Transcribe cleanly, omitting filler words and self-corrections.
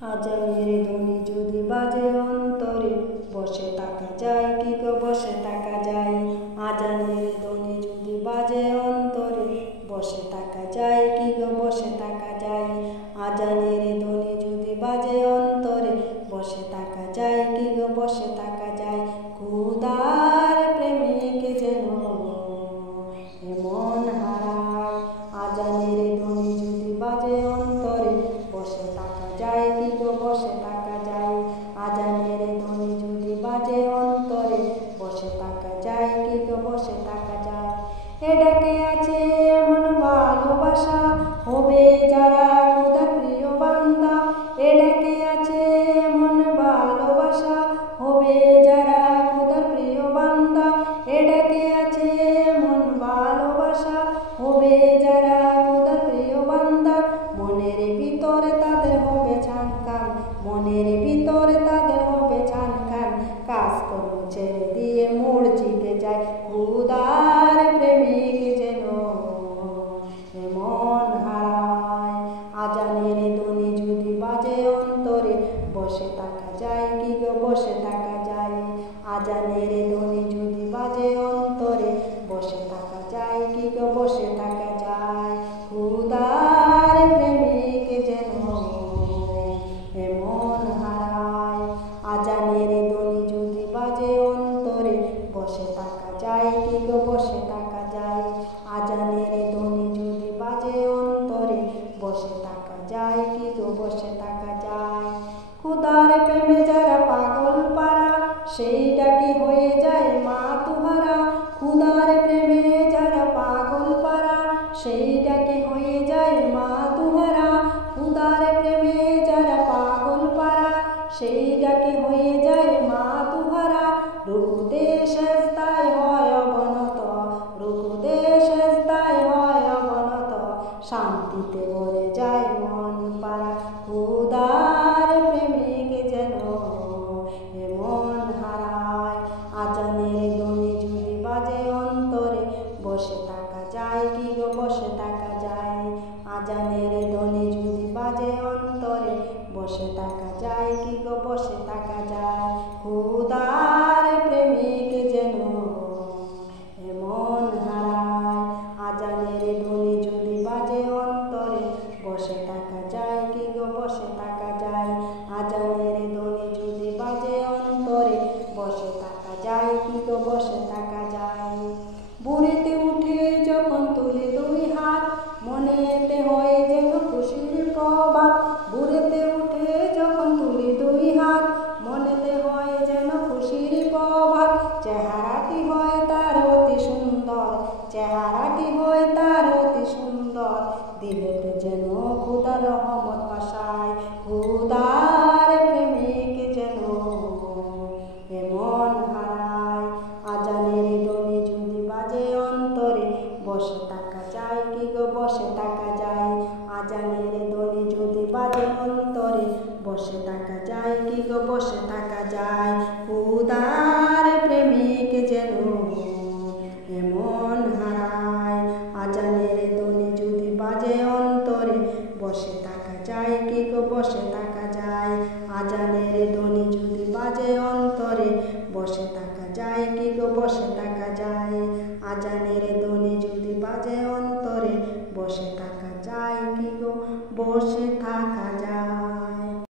আজানের ধ্বনি যদি বাজে অন্তরে, বসে থাকা যায় কি গো, বসে থাকা যায়। আজানের ধ্বনি যদি বাজে অন্তরে, বসে থাকা যায় কি গো, বসে থাকা যায়। আজানের ধ্বনি যদি বাজে অন্তরে, বসে থাকা যায় কি গো, বসে থাকা যায়। খোদার প্রেমিক যেন এমন হারায়। আজানের ধ্বনি যদি বাজে অন্তরে, বসে থাকা যায় কি গো, বসে থাকা যায়। আজানের ধ্বনি যদি বাজে অন্তরে, বসে থাকা যায় কি গো, বসে থাকা যায়। এ ডাকে আছে এমন ভালোবাসা, হবে যারা খোদার প্রিয় বান্দা। এ ডাকে আছে এমন ভালোবাসা, হবে যারা খোদার প্রিয় বান্দা। এ ডাকে আছে এমন ভালোবাসা, হবে যারা খোদার প্রিয় বান্দা। মনের ভিতরে তাদের হবে ছানখান, মনের ভিতরে তাদের হবে ছানখান। কাজকর্ম ছেড়ে দিয়ে মসজিদে যায়, খোদার প্রেমিক যেন এমন হারায়। আজানের ধ্বনি যদি বাজে অন্তরে, বসে থাকা যায় কি গো, বসে থাকা যায়। আজানের ধ্বনি যদি বাজে অন্তরে, বসে থাকা যায় কি গো, বসে থাকা যায়। খোদার প্রেমিক যেন এমন হারায়। আজানের ধ্বনি যদি বাজে অন্তরে, বসে থাকা যায় কি গো, বসে থাকা যায়। আজানের ধ্বনি যদি বাজে অন্তরে, বসে থাকা যায় কি গো, বসে থাকা যায়। খোদার প্রেমে যারা পাগল পারা, সেইটা কি হয়ে যায় মা তুহারা। খোদার প্রেমে যারা পাগল পারা, সেইটা কি হয়ে যায় মা তুহারা। খোদার প্রেমে যারা পাগল পারা, সেইটা কি হয়ে যায় মা তুহারা। রুকুতে সেজদায় হয় অবনত, রুকুতে সেজদায় হয় অবনত। শান্তিতে ভরে যায় মন পারা, খোদার প্রেমিক যেন এমন হারায়। আজানের ধ্বনি যদি বাজে অন্তরে, বসে থাকা যায় কি গো, বসে থাকা যায়। আজানের ধ্বনি যদি বাজে অন্তরে, বসে থাকা যায় কি গো, বসে থাকা যায়। খোদার প্রেমিক যেন এমন হারায়। আজানের ধ্বনি যদি বাজে অন্তরে, বসে থাকা যায় কি গো, বসে থাকা যায়। আজানের ধ্বনি যদি বাজে অন্তরে, বসে থাকা যায় কি গো, বসে থাকা যায়। বুড়িতে উঠে যখন তুলে দুই হাত, মনেতে হয় যেন খুশির প্রভাত। বুড়িতে উঠে যখন তুলে দুই হাত, মনেতে হয় যেন খুশির প্রভাত। চেহারাটি হয় তার অতি সুন্দর, চেহারাটি হয় তার অতি সুন্দর। দিলেতে যেন খোদার রহমত ভাসায়, খোদার প্রেমিক যেন এমন হারায়। আজানের ধ্বনি যদি বাজে অন্তরে, বসে থাকা যায় কি গো, বসে থাকা যায়। আজানের ধ্বনি যদি বাজে অন্তরে, বসে থাকা যায় কি গো, বসে থাকা যায়। খোদার প্রেমিক যেন এমন হারায়। আজানের ধ্বনি যদি বাজে অন্তরে, বসে থাকা যায় কি গো, বসে থাকা যায়। আজানের ধ্বনি